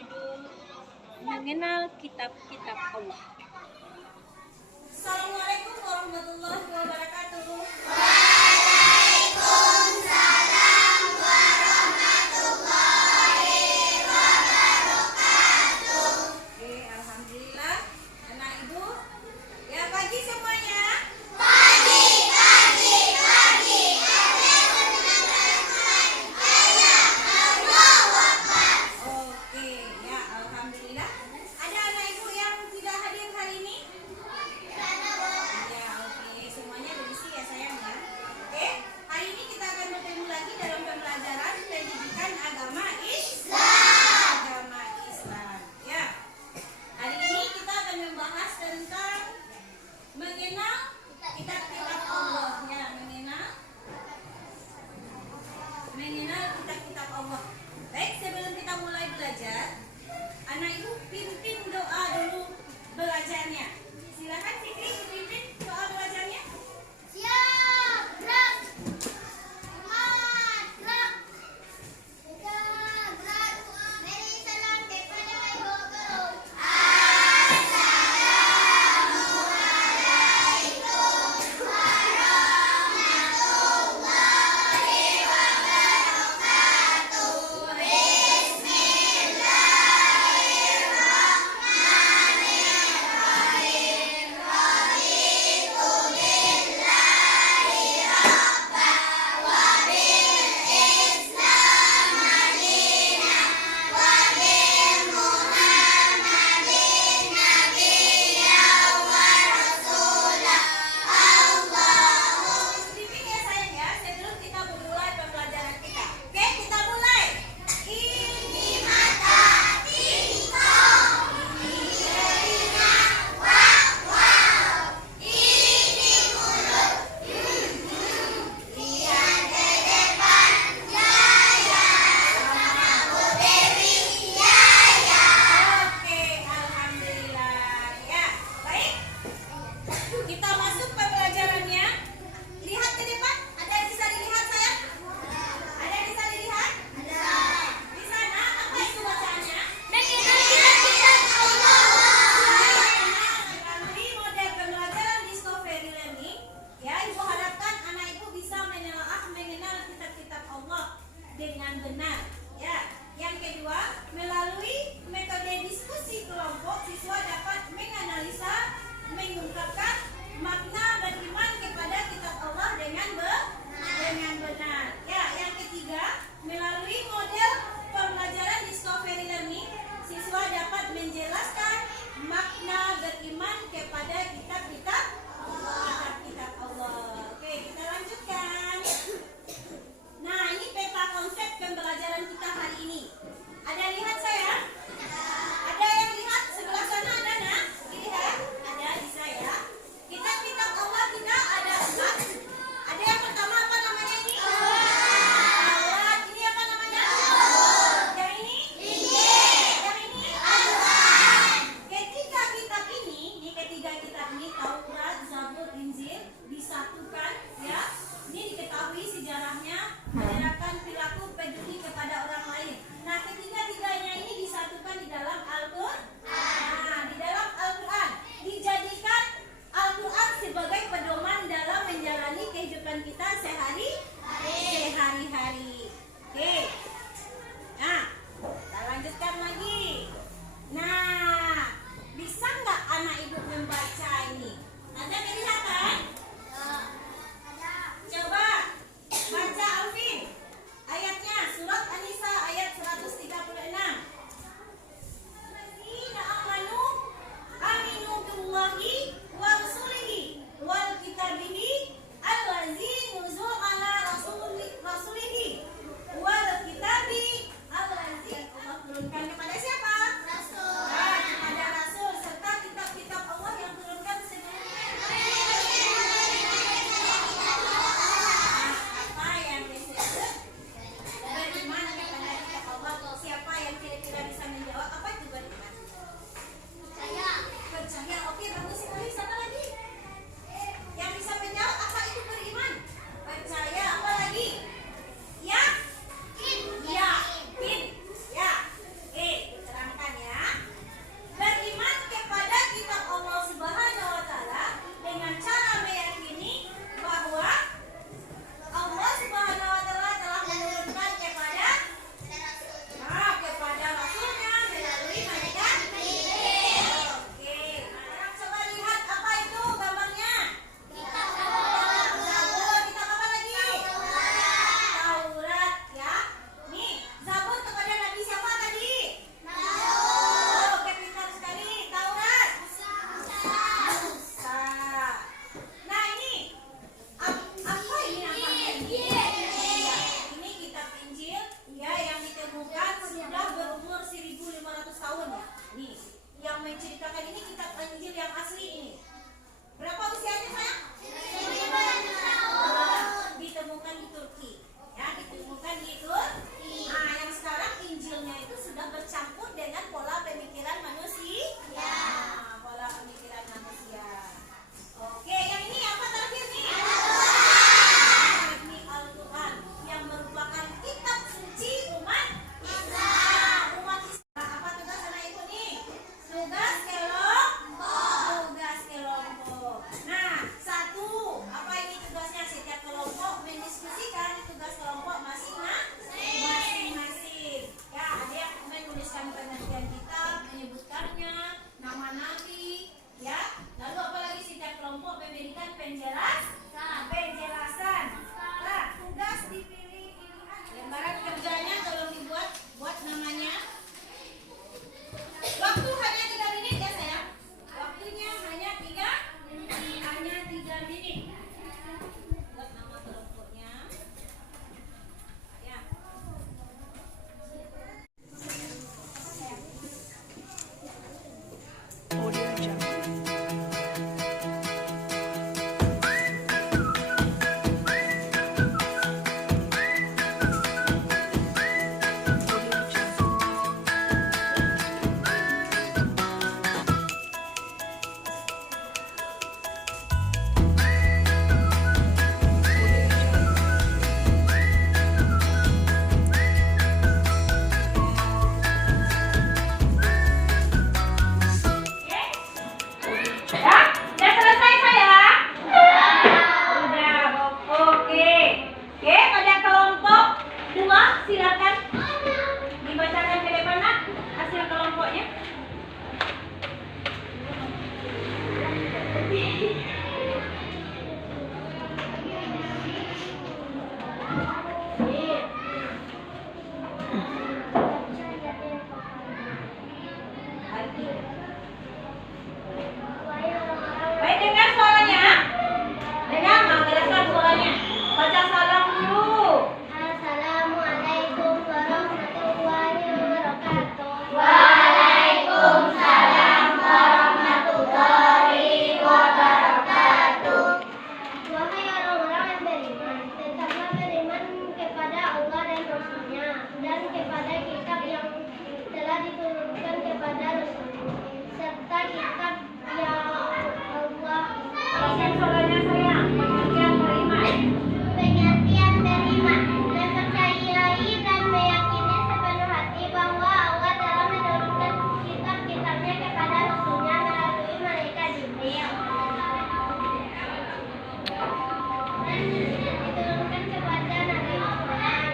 berjudul Mengenal Kitab-Kitab Allah. Assalamualaikum warahmatullahi wabarakatuh. Oke, alhamdulillah. Anak Ibu, ya pagi semuanya. Oke, ya alhamdulillah. Ada anak Ibu yang tidak hadir hari ini? Ya, oke. Semuanya berisi ya sayang ya. menceritakan ini kitab Injil yang asli ini. Berapa usianya sayang? 1000 tahun. Ditemukan di Turki. Ya, ditemukan di Turki. Nah, yang sekarang Injilnya itu sudah bercampur dengan pola pemikiran manusia. Nah, pola pemikiran manusia. Oke, yang ini apa terakhir nih? Ini Al-Quran yang merupakan kitab suci umat Islam. Umat Islam. Apa tugas anak ibu nih? Tugas kelompok. Nah, satu, apa ini tugasnya? Setiap kelompok mendiskusikan tugas kelompok masing-masing. Ya, ada yang menuliskan pengertian kitab, menyebutkannya, nama nabi, ya. Lalu apalagi setiap kelompok memberikan penjelasan. Nah, tugas dipilih pilihan. Lembaran kerjanya tolong dibuat, buat namanya. Waktu hanya 3 menit ya sayang. Waktunya hanya 3 menit. Buat nama kelompoknya. Ya. Udah selesai sayang? Udah. Oke. Oke, pada kelompok 2 silakan dibacakan ke depan nak hasil kelompoknya. Baik, dengar suaranya. Dengar, menjelaskan suaranya. Baca salam dulu. Assalamualaikum warahmatullahi wabarakatuh. Waalaikumsalam warahmatullahi wabarakatuh. Wahai orang-orang yang beriman, tetaplah beriman kepada Allah dan Rasul-Nya dan kepada kitab yang telah diturunkan kepada Rasul serta kitab yang Allah. Bacakan suaranya sayang. Pengertian beriman. Pengertian beriman, mempercayai dan meyakini sepenuh hati bahwa Allah telah menurunkan kitab-kitabnya kepada Rasul-Nya melalui malaikat Jibril dan diturunkan kepada Nabi Muhammad.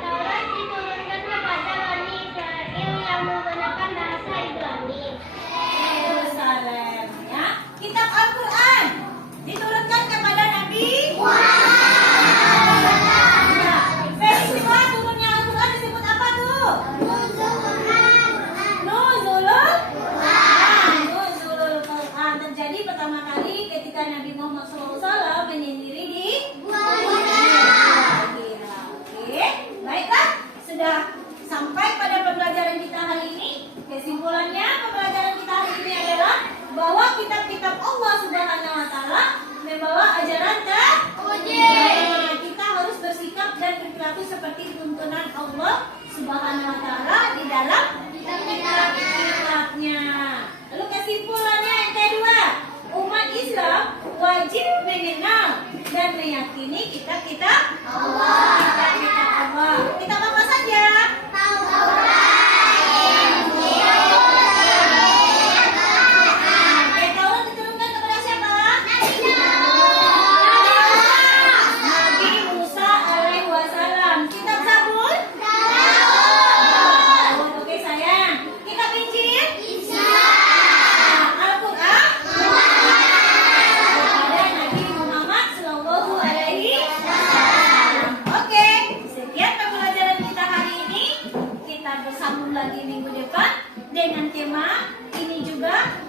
Taurat diturunkan kepada Bani Israel yang menggunakan bahasa Ibrani. Yerusalem, ya. Kitab Al-Quran diturunkan kepada Nabi Muhammad. Ya. Peristiwa turunnya Al-Quran disebut apa tuh? Nuzulul Quran. Terjadi pertama kali ketika Nabi Muhammad SAW menyendiri di Madinah. Oke, baiklah. Sudah sampai pada pembelajaran kita hari ini. Kesimpulannya, pembelajaran kita hari ini adalah bahwa kitab-kitab Allah Subhanahu wa Ta'ala membawa ajaran Nah, kita harus bersikap dan berperilaku seperti tuntunan Allah Subhanahu wa Ta'ala di dalam kitab-kitabnya. Lalu kesimpulannya yang kedua, umat Islam wajib mengenal dan meyakini kitab-kitab Allah. Kitab apa saja? Taurat diturunkan kepada siapa? Nabi Musa alaihi wasallam. Kitab Zabur? Oke sayang. Kitab Injil? Al-Quran? Kepada Nabi Muhammad sallallahu alaihi wasallam. Oke, sekian pembelajaran kita hari ini. Kita bersambung lagi minggu depan dengan tema ini juga